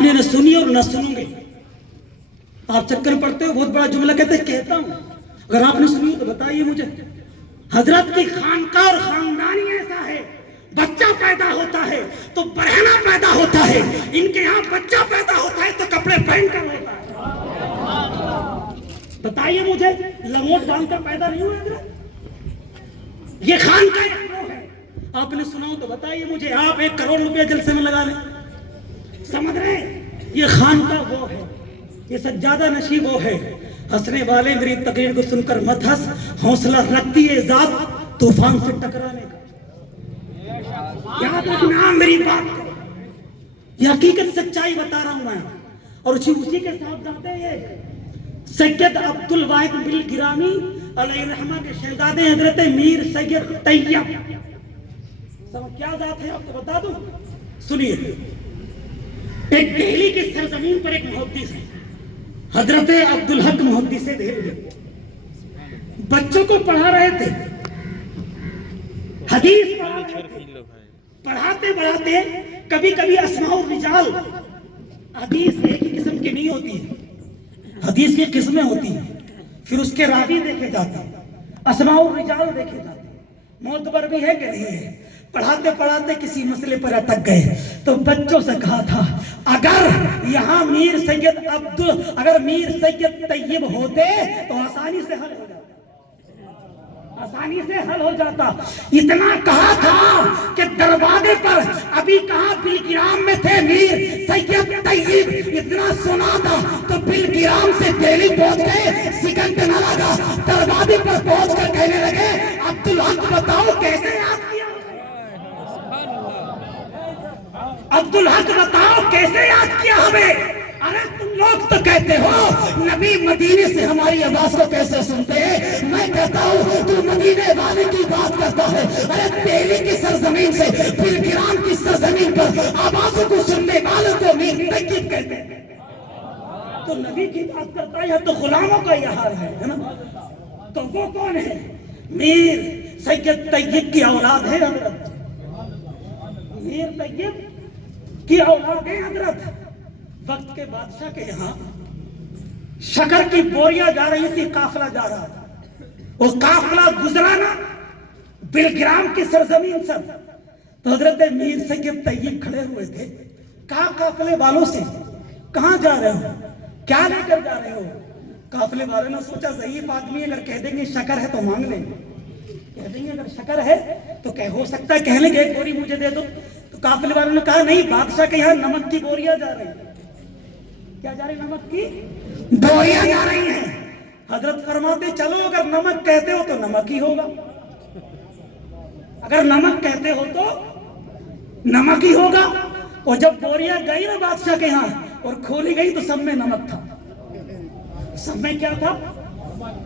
آپ نے نہ سنی اور نہ سنوں گے. آپ چکر پڑتے ہو, بہت بڑا جملہ کہتے ہیں, کہتا ہوں اگر آپ نے سنی تو بتائیے مجھے. حضرت کی خانقاہ اور خاندانی ایسا ہے, بچہ پیدا ہوتا ہے تو برہنہ پیدا ہوتا ہے, ان کے یہاں بچہ پیدا ہوتا ہے تو کپڑے پہن کر ہوتا ہے. بتائیے مجھے, لنگوٹ باندھ کر پیدا نہیں ہوئے حضرت؟ یہ خانقاہ وہ ہے. آپ نے سنا ہو تو بتائیے مجھے. آپ 1 کروڑ روپیہ جلسے میں لگا لیں, سمجھ رہے ہیں؟ یہ خانقاہ وہ ہے, یہ سجادہ نشی وہ ہے. ہنسنے والے میری تقریر کو سن کر مت ہنس, حوصلہ رکھتی ہے ذات طوفان سے ٹکرانے کا. یاد رکھنا میری بات کو, یہ حقیقت سچائی بتا رہا ہوں میں. اور اسی کے ساتھ جاتے ہیں سید عبد الواحد بل گرامی علیہ الرحمہ کے شہزادے حضرت میر سید طیب. کیا ذات ہے آپ کو بتا دوں, سنیے. ایک دہلی کی سرزمین پر ایک محدث ہے, حضرت عبدالحق محدث دہلوی. بچوں کو پڑھا رہے تھے, حدیث پڑھا رہے تھے. پڑھاتے پڑھاتے کبھی کبھی اسماء الرجال, حدیث ایک ہی قسم کی نہیں ہوتی ہے, حدیث کی قسمیں ہوتی ہیں, پھر اس کے راوی دیکھے جاتے ہیں, اسماء الرجال دیکھے جاتے ہیں, معتبر بھی ہے کہ نہیں ہے. پڑھاتے پڑھاتے کسی مسئلے پر اٹک گئے تو بچوں سے کہا تھا اگر یہاں میر سید طیب ہوتے تو آسانی سے حل ہو جاتا, آسانی سے حل ہو جاتا. اتنا کہا تھا کہ دروازے پر ابھی کہاں بلگرام میں تھے میر سید طیب, اتنا سنا تھا تو بلگرام سے دہلی پہنچ گئے, سیکنڈ نہ لگا. دروازے پر پہنچ کر کہنے لگے عبدالحق بتاؤ کیسے یاد کیا, عبدالحق بتاؤ کیسے یاد کیا ہمیں. ارے تم لوگ تو کہتے ہو نبی مدینے سے ہماری آواز کو کیسے سنتے ہیں, میں کہتا ہوں تو مدینے والے کی بات کرتا ہے. ارے دہلی کی سرزمین سے بلگرام کی سرزمین پر آوازوں کو سننے والوں کو میر طیب کہتے ہیں. تو نبی کی بات کرتا ہے تو غلاموں کا یہ حال ہے نا. تو وہ کون ہے؟ میر سید طیب کی اولاد ہے حضرت, میر طیب کی اولاد ہے حضرت. وقت کے بادشاہ کے یہاں شکر کی بوریاں جا رہی تھی, قافلہ جا رہا تھا. وہ قافلہ گزرانا بلگرام کی سرزمین سے, تو حضرت میر سید طیب کھڑے ہوئے تھے. کہا قافلے والوں سے کہاں جا رہے ہو, کیا لے کر جا رہے ہو؟ قافلے والوں نے سوچا ضعیف آدمی اگر کہہ دیں گے شکر ہے تو مانگ لیں گے, کہہ دیں گے اگر شکر ہے تو ہو سکتا ہے کہنے کے 1 بوری مجھے دے دو. تو قافلے والوں نے کہا نہیں, بادشاہ کے یہاں نمک کی بوریاں جا رہی ہیں. کیا جا رہی, نمک کی بوریاں جا رہی ہیں. حضرت فرماتے چلو اگر نمک کہتے ہو تو نمک ہی ہوگا, اگر نمک کہتے ہو تو نمک ہی ہوگا. اور جب بوریاں گئی نا بادشاہ کے یہاں اور کھولی گئی تو سب میں نمک تھا. سب میں کیا تھا؟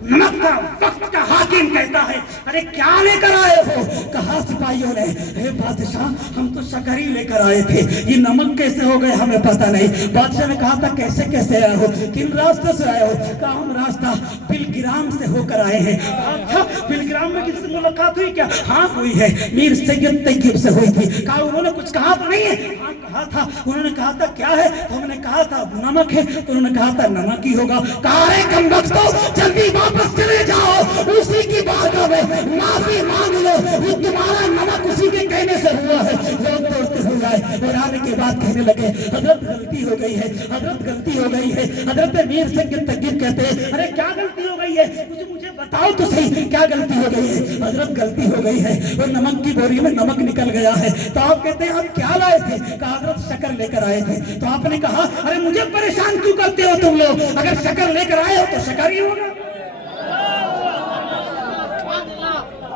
نمک تھا. وقت کا حاکم کہتا ہے ارے کیا لے کر آئے ہو؟ کہا سپاہیوں نے اے بادشاہ ہم تو شکر ہی لے کر آئے تھے, یہ نمک کیسے ہو گئے ہمیں پتہ نہیں. بادشاہ نے کہا تھا کیسے کیسے آئے ہو, کن راستے سے آئے ہو؟ کہا ہم راستہ بلگرام سے ہو کر آئے ہیں. اچھا بلگرام میں کسی سے ملاقات ہوئی کیا؟ ہاں ہوئی ہے, میر سید طیب سے ہوئی تھی. کہا انہوں نے کچھ کہا تو نہیں ہے؟ ہاں کہا تھا. انہوں نے کہا تھا کیا ہے؟ تو ہم نے کہا تھا نمک ہے, تو انہوں نے کہا تھا نمک ہی ہوگا. کہا رے کم وقتو جلدی واپس چلے جاؤ, اسی کی بارگاہ میں معافی مانگ لو, وہ تمہارا نمک اسی کے کہنے سے ہوا ہے. لوگ دوڑتے ہوئے آئے اور آنے کے بعد کہنے لگے حضرت غلطی ہو گئی ہے, حضرت غلطی ہو گئی ہے. حضرت میر سید طیب کہتے ہیں ارے کیا غلطی ہو گئی ہے, مجھے بتاؤ تو صحیح کیا غلطی ہو گئی ہے. حضرت غلطی ہو گئی ہے, اور نمک کی بوری میں نمک نکل گیا ہے. تو آپ کہتے ہیں آپ کیا لائے تھے؟ کہا حضرت شکر لے کر آئے تھے. تو آپ نے کہا ارے مجھے پریشان کیوں کرتے ہو تم لوگ, اگر شکر لے کر آئے ہو تو شکر ہی ہوگا,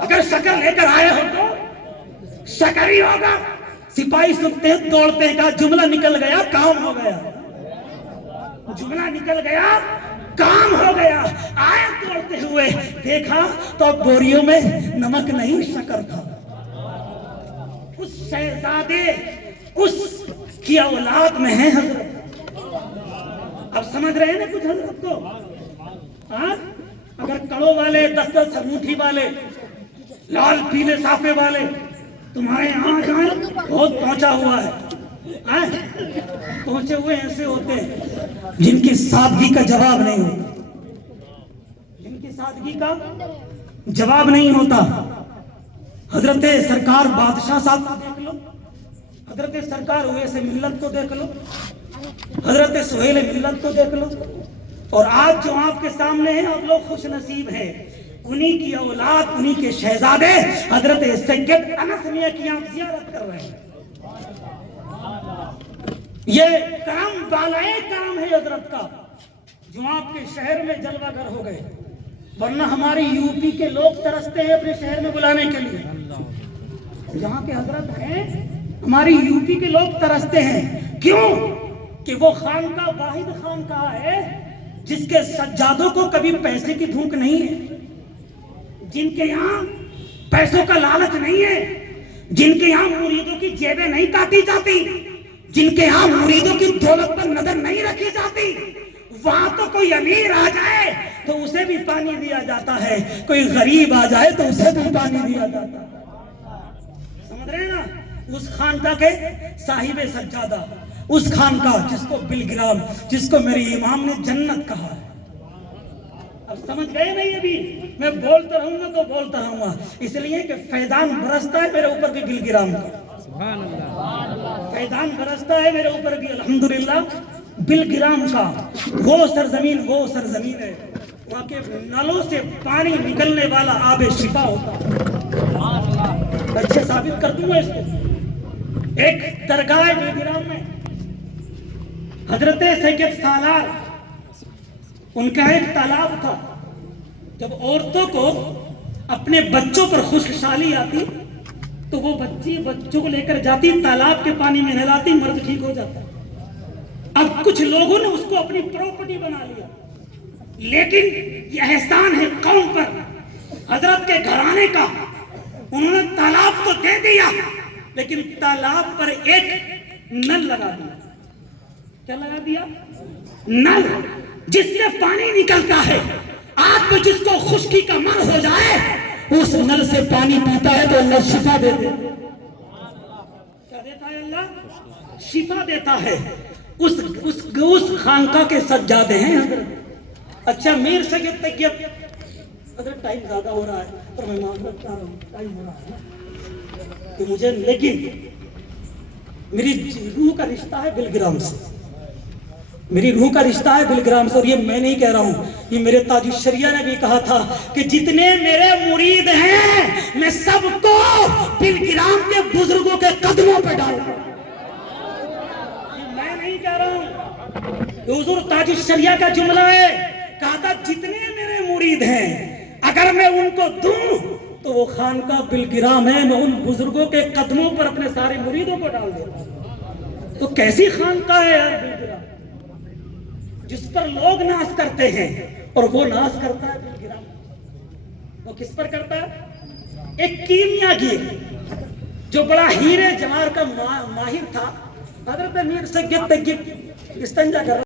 اگر شکر لے کر آئے ہو تو شکر ہی ہوگا. سپاہی سنتے ہیں دوڑتے ہیں, کہا جملہ نکل گیا کام ہو گیا, جملہ نکل گیا کام ہو گیا. آئے دوڑتے ہوئے, دیکھا تو بوریوں میں نمک نہیں شکر تھا. اس شہزادے اس کی اولاد میں ہے حضرت. اب سمجھ رہے ہیں نا کچھ حضرت کو؟ اگر کڑوں والے 10-10 انگوٹھی والے لال پیلے صافے والے تمہارے یہاں جائیں, بہت پہنچا ہوا ہے, پہنچے ہوئے ایسے ہوتے ہیں جن کی سادگی کا جواب نہیں ہوتا، جن کی سادگی کا جواب نہیں ہوتا۔ حضرت سرکار بادشاہ صاحب کو دیکھ لو، حضرت سرکار اویس ملت کو دیکھ لو، حضرت سہیل ملت کو دیکھ لو، اور آج جو آپ کے سامنے ہیں آپ لوگ خوش نصیب ہیں، انہی کی اولاد، انہی کے شہزادے حضرت سید انس میاں کی آپ زیارت کر رہے ہیں۔ یہ کرم بالائے کرم ہے حضرت کا جو آپ کے شہر میں جلوہ گر ہو گئے، ورنہ ہماری یو پی کے لوگ ترستے ہیں اپنے شہر میں بلانے کے لیے۔ جہاں کے حضرت ہیں ہماری یو پی کے لوگ ترستے ہیں، کیوں کہ وہ خانقاہ واحد خانقاہ ہے جس کے سجادوں کو کبھی پیسے کی بھوک نہیں ہے، جن کے یہاں پیسوں کا لالچ نہیں ہے، جن کے یہاں مریدوں کی جیبیں نہیں کاٹی جاتی، جن کے یہاں مریدوں کی دولت پر نظر نہیں رکھی جاتی۔ وہاں تو کوئی امیر آ جائے تو اسے بھی پانی دیا جاتا ہے، کوئی غریب آ جائے تو اسے بھی پانی دیا جاتا ہے۔ سمجھ رہے ہیں نا؟ اس خانقاہ کے صاحب سجادہ، اس خانقاہ جس کو بلگرام، جس کو میرے امام نے جنت کہا ہے۔ اب سمجھ گئے نہیں؟ ابھی میں بولتا رہوں گا تو بولتا رہوں گا، اس لیے کہ فیضان برستا ہے میرے اوپر بھی بلگرام کا، فیضان برستا ہے میرے اوپر بھی الحمدللہ بلگرام کا۔ وہ سرزمین ہے وہاں کے نلوں سے پانی نکلنے والا آب شفا ہوتا ہے۔ اچھے ثابت کر دوں گا اس کو۔ ایک درگاہ بلگرام میں حضرت سید سالار، ان کا ایک تالاب تھا، جب عورتوں کو اپنے بچوں پر خوشحالی آتی تو وہ بچوں کو لے کر جاتی، تالاب کے پانی میں نہلاتی، مرد ٹھیک ہو جاتا۔ اب کچھ لوگوں نے اس کو اپنی پراپرٹی بنا لیا، لیکن یہ احسان ہے قوم پر، حضرت کے گھرانے کا۔ انہوں نے تالاب تو دے دیا لیکن تالاب پر ایک نل لگا دیا۔ کیا لگا دیا؟ نل، جس سے پانی نکلتا ہے۔ آج تو جس کو خشکی کا من ہو جائے اس نل سے پانی پیتا ہے تو اللہ شفا دیتا ہے۔ کیا دیتا ہے؟ اللہ شفا دیتا ہے۔ اس خانقاہ کے سجادے ہیں حضرت۔ اچھا میر سید طیب، حضرت ٹائم زیادہ ہو رہا ہے اور میں معذرت چاہ رہا ہوں، ٹائم ہو رہا ہے کہ مجھے، لیکن میری روح کا رشتہ ہے بلگرام سے، میری روح کا رشتہ ہے بلگرام سے، اور یہ میں نہیں کہہ رہا ہوں، یہ میرے تاج الشریعہ نے بھی کہا تھا کہ جتنے میرے مرید ہیں میں سب کو بلگرام کے بزرگوں کے قدموں پہ ڈالوں۔ میں نہیں کہہ رہا ہوں، حضور تاج الشریعہ کا جملہ ہے، کہا تھا جتنے میرے مرید ہیں اگر میں ان کو دوں تو وہ خانقاہ بلگرام ہے، میں ان بزرگوں کے قدموں پر اپنے سارے مریدوں کو ڈال دیتا ہوں۔ تو کیسی خانقاہ ہے یار بلگرام، جس پر لوگ ناز کرتے ہیں، اور وہ ناز کرتا ہے بلگرام۔ وہ کس پر کرتا ہے؟ ایک کیمیا گیر جو بڑا ہیرے جواہر کا ماہر تھا، حضرت میر سید طیب استنجا کر